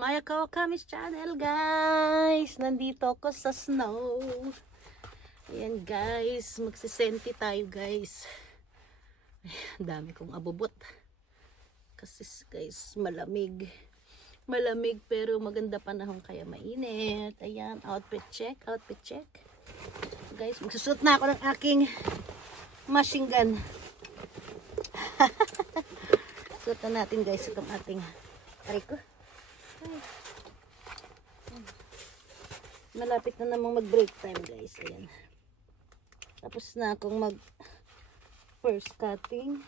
Maya Kawakamis Channel, guys. Nandito ako sa snow. Ayan, guys. Magsisenti tayo, guys. Ay, ang dami kong abubot. Kasi, guys, malamig. Malamig pero maganda panahon kaya mainit. Ayan, outfit check. Outfit check. Guys, magsusot na ako ng aking machine gun. Suot na natin, guys, itong ating aray ko. Malapit na namang mag break time, guys. Ayan. Tapos na akong mag first cutting.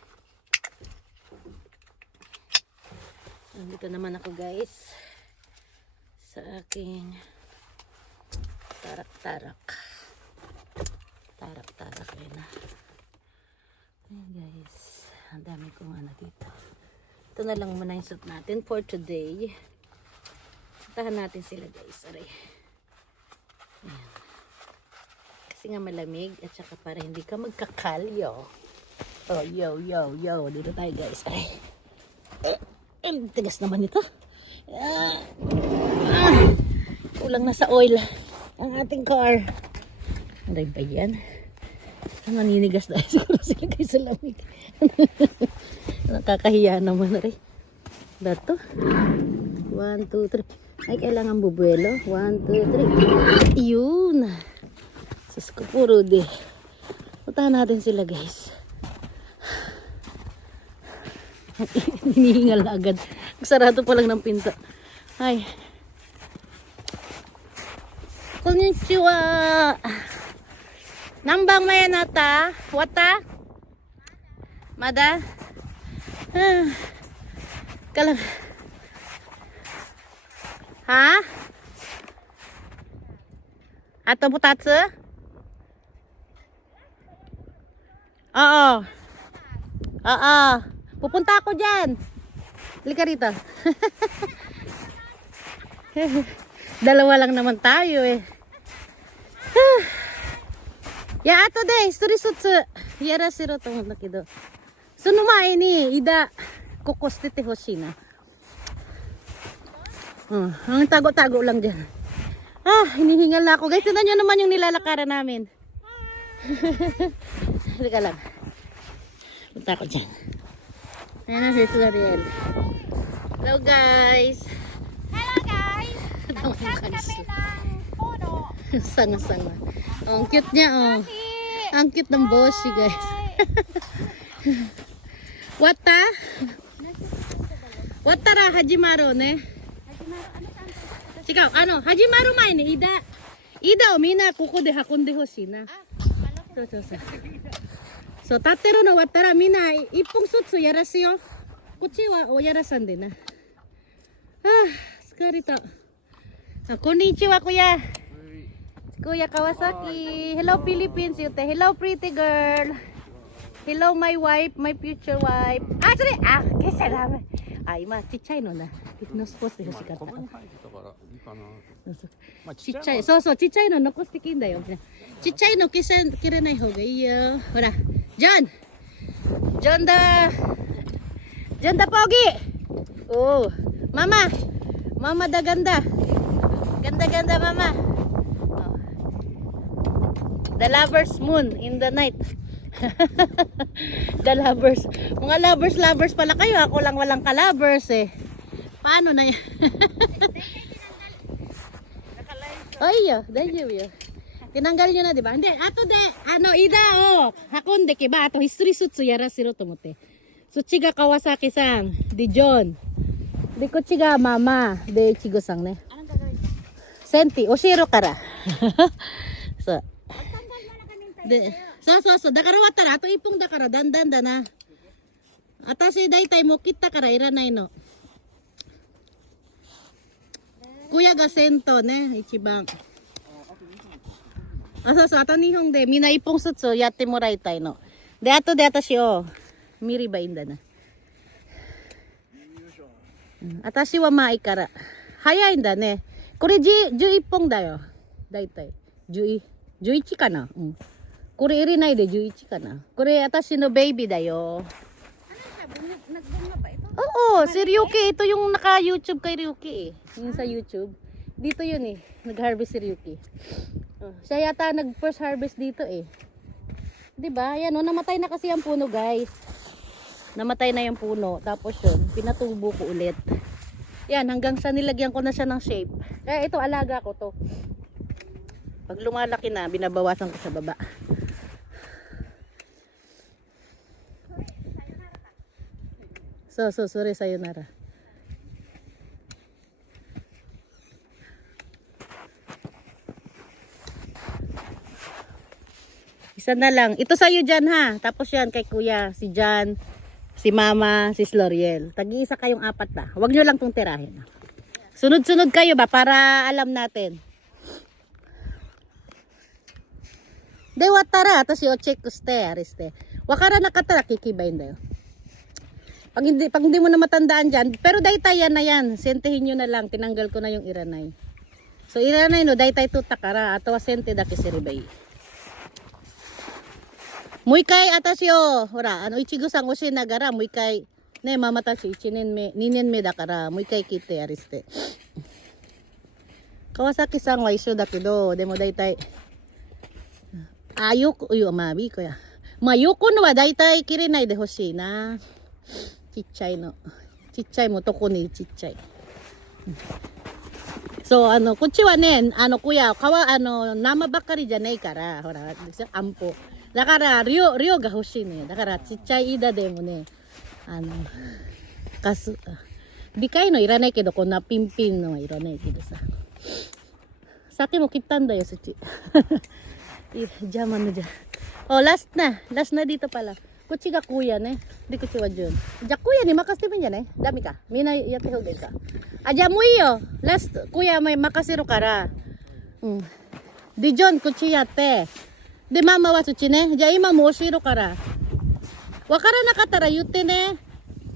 Nandito naman ako, guys, sa aking tarak-tarak. Tarak-tarak. Ayan na. Ayan, guys. Ang dami kong ano dito. Ito na lang muna yung suit natin for today. Tahan natin sila, guys. Aray. Ayan. Kasi nga malamig at saka para hindi ka magkakalyo. Oh, yo. Dito tayo, guys. Aray. Ang tigas naman ito. Kulang na sa oil ang ating car. Aray ba yan? Ang naninigas dahil siguro sila guys sa lamig. Nakakahiya naman rin. Dato. 1, 2, 3. Ay, kailangan bubuelo. 1, 2, 3. Yun. Sus ko puro di. Puntahan natin sila, guys. Hinihingal na agad. Sarado pa lang ng pinto. Ay. Konnichiwa. Nambang mayanata. Wata? Mada? Kalang. Ha? Ato butatsu? Oo. Oo. Pupunta ako dyan. Halika rito. Dalawa lang naman tayo eh. Ya ato de, istorisutsu. Yarashiro to思うんだけど。その前に、ida, ここ捨ててほしいな。Ang tago-tago lang dyan. Hinihingal na ako. Guys, tignan nyo naman yung nilalakaran namin. Halika lang. Punta ako dyan. Ayan na si Ariel. Hello, guys. Hello guys! Nagtag kami ng puno. Sanga-sanga. Oh, ang cute niya, oh. Ang cute ng bossy, guys. Wata? Watara hajimaru ne. Chikaw, hajimaru mae ni ida. Ida o mina koko de hakonde hoshii na. So. So, tatero no wattara mina ippon sutsu yarasu yo. Kochi wa o yarasan de na. Tsukareta. Konnichiwa, kuya. Kuya Kawasaki. Hello, Philippines. Yute. Hello, pretty girl. Hello, my wife, my future wife. Sorry. Kesa dame. Ima, ちっちゃいのな。のスポーツで欲しかった。ちっちゃい。そうそう、ちっちゃいの残してきんだよ。ちっちゃいの切れない方がいいよ。ほら。ジョンだ。ジョンだ、ポギ。Oh, Mama. Mama da ganda. Ganda, Mama. Oh. The lover's moon in the night. The lovers. Mga lovers pala kayo. Ako lang walang ka-lovers eh. Paano na yan? Ay, daijoubu yo. Tinanggal nyo na, di ba? Hindi, ato de, ida o. Hakon de kiba, ato history sutsu yarashiro tomote. Suchi ga Kawasaki-san, di John. De kochi ga Mama, de Ichigo-san ne. Anong gagawin? Senti, Oshiro kara. So. Magtanggal mo na kaming tayo. De, so. Dakara wattara, ato ipong dakara, dandan da na. Atasi daitai mo kita kara iranai no. Kuya ga sento ne, ichiban. So, ato nihong de, mina ipong sutsu, yatte moraitai no. De, ato de atashi o, miri ba inda na. Atashi wa mai kara. Hayai da ne. Kore 11本だよ。だいたい11かな。これ入れないで11かな。これ私のベイビーだよ。Ano siya? Nagbunga pa ito? Oo, si Ryuki. Ito yung naka-YouTube kay Ryuki eh. Yung sa YouTube. Dito yun eh. Nag-harvest si Ryuki. Oh, siya yata nag-first harvest dito eh. 'Di ba? Ayan oh, namatay na kasi ang puno, guys. Namatay na yung puno. Tapos yun, pinatubo ko ulit. Yan, hanggang sa nilagyan ko na siya ng shape. Kaya ito, alaga ko to. Pag lumalaki na, binabawasan ko sa baba. Sorry, sayonara. Isa na lang. Ito sa'yo dyan ha. Tapos yan kay kuya, si Jan, si mama, si Sloriel. Tag-iisa kayong apat na. Huwag nyo lang itong tirahin. Sunod-sunod kayo ba para alam natin. De watara, tapos yung check kuste, ariste. Wakara nakatara, kikibayin dayo. Pag hindi mo na matandaan dyan, pero daytay yan na yan. Sentehin nyo na lang, tinanggal ko na yung iranay. So iranay no, daytay tutakara, atawa sente da kisiribay. Muy kay atasyo, hora, ano ichigo sang oshi nagara, muy kay, ne mamata shi ichinen me, ninen me dakara, muy kay kite ariste. Kawasaki sang wa isho da kedo, demo daytay, ayoko, uyo, mabi ko ya. Mayoko no wa daytay kirinay de hoshi na. ちっちゃいの。ちっちゃいもとこにちっちゃい。そう、こっちはね、kuya、生ばっかりじゃないから、ほら、あんぽ。だから、量が欲しいね。だから、ちっちゃい枝でもね、でかいのいらないけど、こんなピンピンのはいらないけどさ。さっきも切ったんだよ、そっち。邪魔なじゃ。Oh, last na dito pala. Kuchi ga kuya ne. Di kuchi wa jun. Ja kuya ni makasite mo yan eh. Dami ka. Mina yatte hogen ka. Aja mo iyo. Last kuya may makasiro kara. Di John kuchi yatte. De mama wa suchi ne. Ja ima mo oshiro kara. Wakara nakatara yutte ne.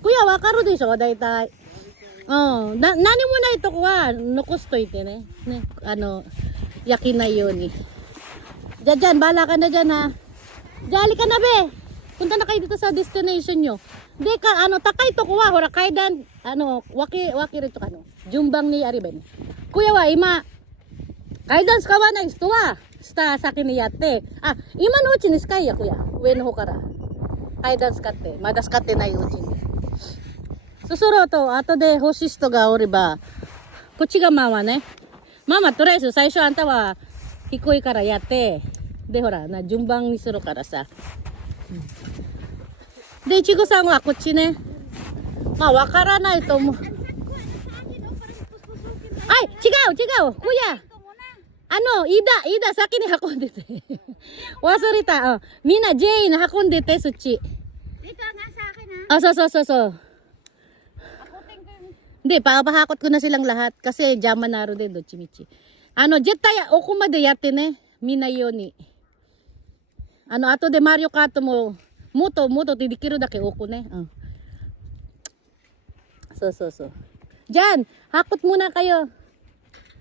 Kuya wakaru desho daitai. Nani mo na ito kuwa. Nokos to ite ne. Ne yakinai yoni. Diyan, bala ka na dyan ha. Jali ka na be. Punta na kayo dito sa destination nyo. Di ka, takay to kuwa. Hora kaidan, waki rito ka Jumbang ni Ariben. Kuya wa, ima. Kaidan skawa na istuwa. Sta sa akin ni yate. Ima no uchi ni skaya kuya. Weno ho kara. Kaidan skatte. Madas katte na yung uchi. Susuro to, ato de hoshisto ga oriba. Kuchi ga mama ne. Mama, to raisu, saisho anta wa, hikoi kara yate. De hora na jumbang ni suru kara sa. De ichigo san wa kochi ne. Wakara nai to mo. Ay, chigao, kuya. Ida saki ni hakondete. Wasurita. Mina Jane hakondete suchi. Dito nga sa akin ha. So. Hindi, papahakot ko na silang lahat kasi jaman naro din do chimichi. Jettai okumade yatte ne. Mina yoni. Ato de Mario Kart mo moto tidikiru dake oko ne. So. Diyan, hakot muna kayo.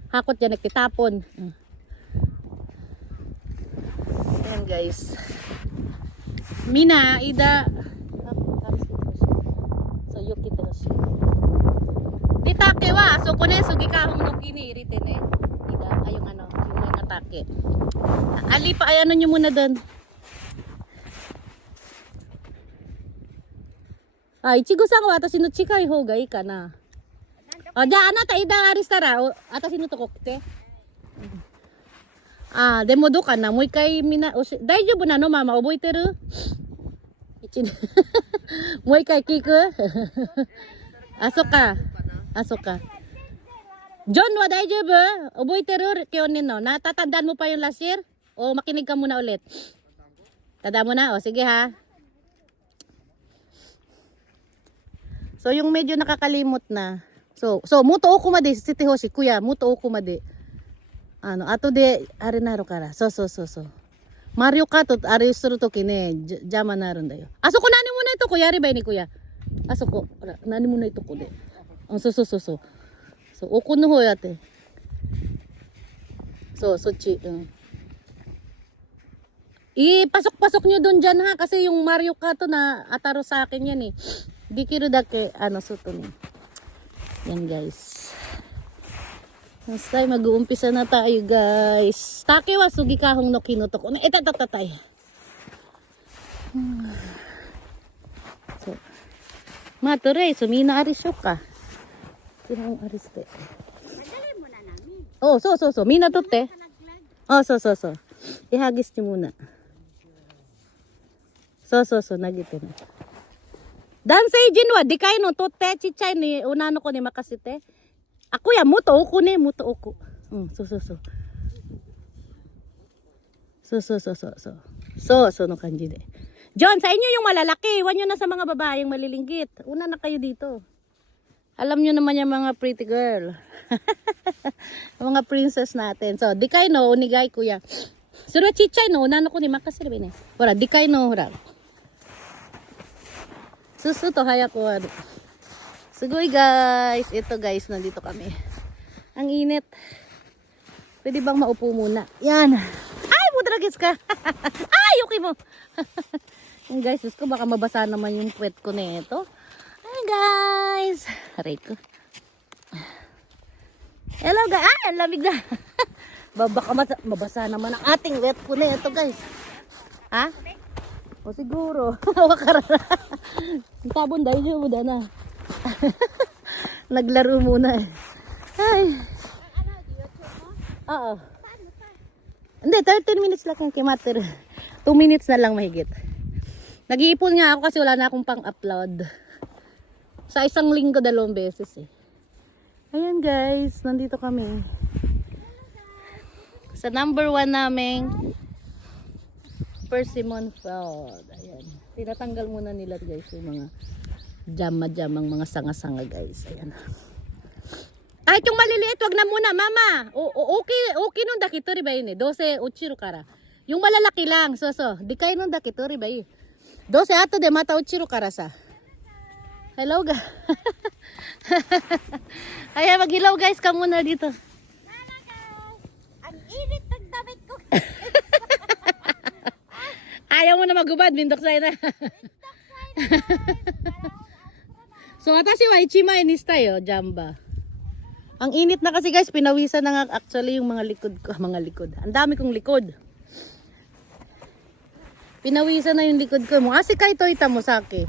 Hakot diyan nagtitapon. Ayan guys. Mina, Ida. So yuki to shi. Ditake wa, so kone sugi ka hong no kini irite ne. Ida, yung atake. Ali pa ay nyo muna doon. Ichigo san wa watashi no chikai hou ga ii kana. Ja anata ida arista ra watashi no toko kite. Demo do kana mo ikai daijoubu nano mama oboiteru? Mo ikai kiku? Soka. John wa daijoubu? Oboiteru kyonin no? Natatandaan mo pa yung last year? O makinig ka muna ulit? Tanda mo na? O sige ha. So yung medyo nakakalimot na. So muto okumade siti hoshi kuya, muto okumade. Ato de arinaro kara. So. Mario Kart ari suru toki ne, jama narun dayo. Asoko nani mo na ito ko yari ba ni kuya? Asoko, nani mo na ito ko de. So. So oko no ho yate. So sochi. Ipasok-pasok nyo dun dyan ha kasi yung Mario Kart na ataro sa akin yan eh. Gikiru dake, suto ni. Yan guys. Next time, mag-uumpisa na tayo guys. Take wa sugi kahong no kinutok. Itatatay. So, matore, sumina arisyo ka. Kinang ariste. Madali mo na namin. Oh, so. Mina to te. Oh, so. Ihagis niyo muna. So, nagito na. Dansay jinwa, di kayo no, to te, chichay ni, unano ko ni makasite. Ako ya, muto uko ni, muto uko. So. So, no kanji de. John, sa inyo yung malalaki, iwan nyo na sa mga babaeng malilinggit. Una na kayo dito. Alam nyo naman yung mga pretty girl. Mga princess natin. So, di kayo no, unigay kuya. Sura chichay no, unano ko ni makasirbe ni. Wala, di kayo no, hura. Susu to haya ko. Sugoy guys. Ito guys, nandito kami. Ang init. Pwede bang maupo muna? Yan. Ay, budragis ka. Ay, okay mo. Yung guys, ko baka mabasa naman yung puwet ko nito. Hi guys. Aray ko. Hello guys. Ay, ang lamig na. Baka mabasa naman ang ating wet po nito guys. Ha? O siguro. Wakarara. Tabon dahil yun mo na. Naglaro muna eh. Ay. Ano, YouTube mo? Oo. Paano pa? Hindi, 13 minutes lang yung kimater. 2 minutes na lang mahigit. Nag-iipon nga ako kasi wala na akong pang-upload. Sa isang linggo 2 beses eh. Ayan guys, nandito kami. Sa number 1 naming Persimmon Field. Ayan. Tinatanggal muna nila guys yung mga jama-jamang mga sanga-sanga guys. Ayan. Ay, yung maliliit, wag na muna, mama. Okay nung dakitori ba yun eh. 12, uchiro kara. Yung malalaki lang, so. Di kayo nung dakitori ba yun. 12, ato de mata uchiro kara sa. Hello guys. Ayan, mag-hello guys ka muna dito. Lala guys. Ang init ng damit ko. Ayaw mo na magubad, bindok sa'yo na. So, atashi wa ichimai ni tayo, jamba. Ang init na kasi guys, pinawisan na nga actually yung mga likod ko. Mga likod. Ang dami kong likod. Pinawisan na yung likod ko. Asi kay to ita mo sake.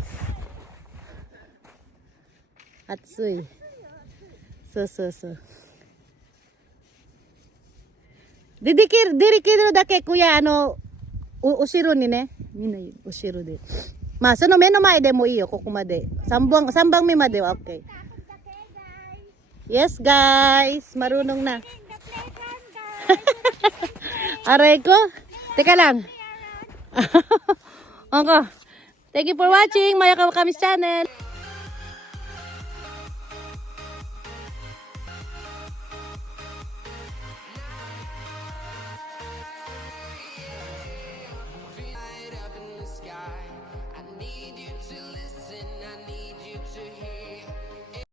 Atsui. So. Dirikiro dake kuya, ushiro ni ne. Mina yun, ushiro de. So no meno mae de mo iyo, kukumade. Sambang mi made, okay. Yes guys, marunong na. Aray ko. Teka lang. Okay. Thank you for watching Maya Kawakamis channel.